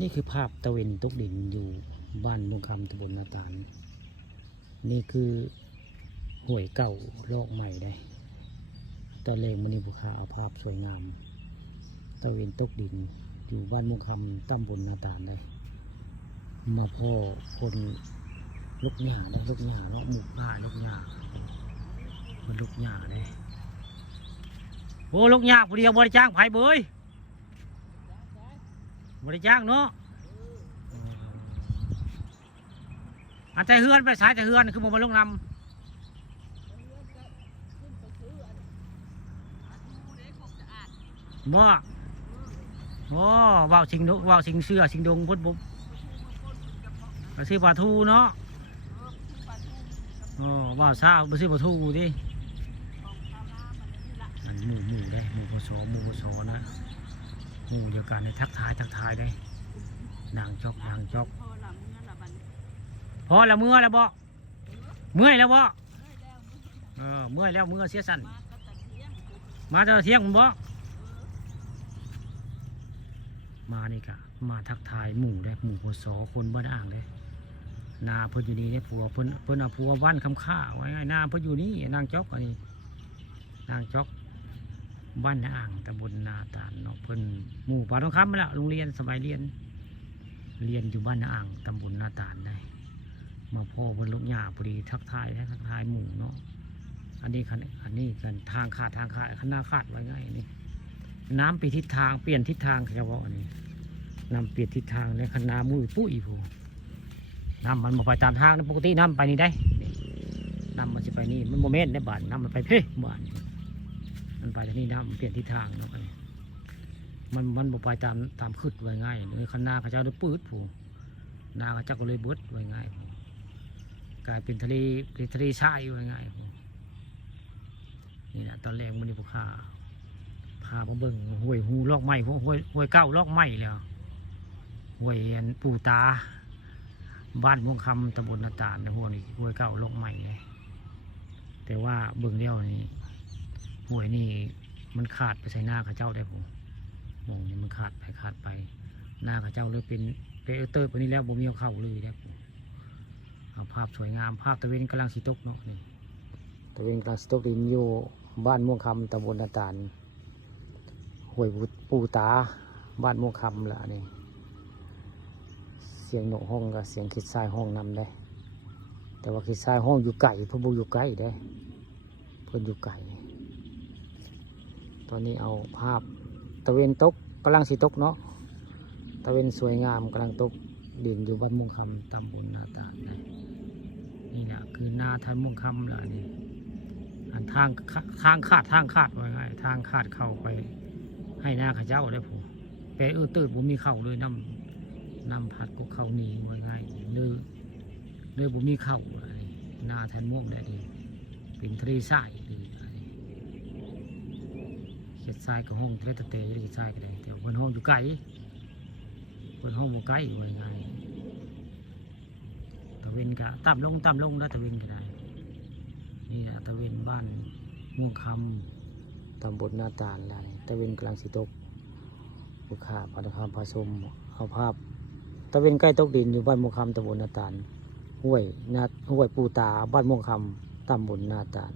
นี่คือภาพตะเวนตกดินอยู่บ้านมุงคำตำบลนาตาลนี่คือห้วยเก่าลอกใหม่ได้ตะเลงมณีบุคาเอาภาพสวยงามตะเวนตกดินอยู่บ้านมุงคำตำบลนาตาลได้มาพ่อคนลูกหญ้าได้ลูกหญ้าว่าหมู่ป่าลูกหญ้าคนลูกหญ้าได้โอ้ลูกหญ้าผู้เดียวบริจ้างไผ่เบยบริจ้างเนาะอันใจเฮือนไปสายใจเฮือนคือผมมาลงนำบ่โอ้ว่าวสิงดงว่าวสิงเสื้อสิงดงพุทธบุบซื้อปลาทูเนาะโอ้ว่าวซาไปซื้อปลาทูดิหมู่ได้หมู่พศนะหมู่เดียวกันในทักทายได้นางจอกพอละเมื่อแล้วบ่เมื่อยแล้วบ่เมื่อยแล้วเมื่อเสียสั่นมาตอนเที่ยงมันบ่มานี่กะมาทักทายหมู่ได้หมู่พศคนบ้านอ่างเลยนาเพิ่นอยู่นี่เนี่ยผัวเพิ่นเอาผัววันคำข้าไว้นาเพิ่นอยู่นี่นางจอกอันนี้นางจอกบ้านอ่างตำบลนาตาลเนาะเพิ่นหมู่ป่าทองคำมาแล้วโรงเรียนสมัยเรียนอยู่บ้านอ่างตำบลนาตาลได้มาพ่อเพิ่นลูกหญ้าพอดีทักทายหมู่เนาะอันนี้กันทางขาดขนาดขาดไว้ง่ายนี่น้ำเปลี่ยนทิศทางแค่ว่าอันนี้น้ำเปลี่ยนทิศทางในขนาดมือปุ้ยผู้น้ำมันมาไปตามทางปกติน้ำไปนี่ได้น้ำมันจะไปนี่มันโมเมนต์ได้บานน้ำมันไปเพ่บานมันไปที่นี่น้ำมันเปลี่ยนทิศทางเนาะมันบอกไปตามขึ้นไว้ง่ายเลยขนาดพระเจ้าได้ปืดผู้นาพระเจ้าก็เลยเบิดไว้ง่ายกลายเป็นทะเลทรายไว้ง่ายนี่นะตอนแรกมันนี่พวกข้าพาผมเบิ่งห้วยหูลอกไม้ห้วยเก้าลอกไม้แล้วห้วยปูตาบ้านม่วงคำตำบลนาตาลในห้วยนี่ห้วยเก้าลอกไม้เลยแต่ว่าเบิ่งเดียวนี่ห้วยนี่มันขาดไปใส่หน้าข้าเจ้าได้ผมมองนี่มันขาดไปหน้าข้าเจ้าเลยเป็นเตอร์ไปนี่แล้วบ่มีเข้าเลยได้ผมเอาภาพสวยงามภาพตะเวนกำลังสีตกเนาะนี่ตะเวนกำลังสีตกดินอยู่บ้านม่วงคำตำบลนาตาลห้วยปูตาบ้านม่วงคำละนี่เสียงหนกห้องกับเสียงคิดทรายห้องนำได้แต่ว่าคิดทรายห้องอยู่ไก่เพิ่นอยู่ไก่ได้เพิ่นอยู่ไก่ตอนนี้เอาภาพตะเวนตกกำลังสีตกเนาะตะเวนสวยงามกำลังตกดินอยู่บ้านม่วงคำตำบลนาตาลนี่แหละคือนาทานม่วงคำละนี่อันทางขาดไว้ไงทางขาดเข้าไปให้หน้าข้าเจ้าได้ผมแต่ตื่นผมมีเข่าเลยน้ำพัดก็เข่าหนีไว้ง่ายเลยผมมีเข่าหน้าแทนม่วงได้ดีเป็นทะเลทรายดีเขียดทรายกับห้องทะเลตะเตยทะเลทรายกันเลยแต่บนห้องอยู่ไกลบนห้องอยู่ไกลไว้ง่ายตะเวนกะต่ำลงแล้วตะเวนก็ได้นี่แหละตะเวนบ้านม่วงคำตำบลนาตาลแล้วตะเวนกลางสีตกบุคาปัตภาพผสมเอาภาพตะเวนใกล้ตกดินอยู่บ้านม่วงคำตำบลนาตาลห้วยปูตาบ้านม่วงคำตำบลนาตาล